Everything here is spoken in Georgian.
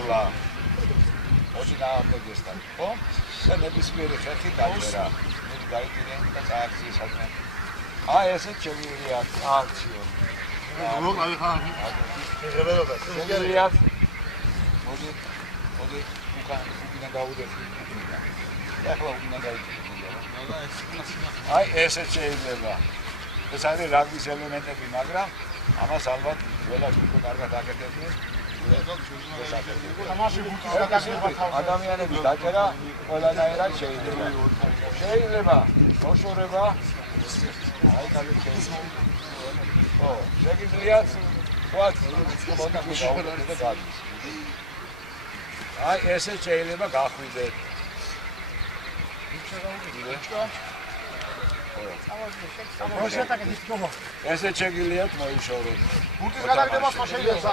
გასვლა. მოდი დაამეგესთან, ხო? და ნებისმიერი ხერხი დაჭერა. მე გაიგინე და წააქციე სადმე. აი ესე შეგვიძლია ააქციო. მოკლავი ხა. იღებელობა. შეგვიძლია. მოდი უკან გავუდექი. ახლა უკან გაიგინე. აი ესე შეიძლება. ეს არის რაგბის ელემენტები, მაგრამ ამას ალბათ ყველას უფრო კარგად აკეთებდნენ. ადამიანების დაჭერა ყველანაირად შეიძლება. შეიძლება მოშორება. აი კარგი შეიძლება. ო, შეგიძლიათ ვთქვათ, კონტაქტი და გადის. აი ესე შეიძლება გახვიდეთ. ესე შეგიძლიათ მოიშოროთ. გურტის გადაგდება სხვა შეიძლება.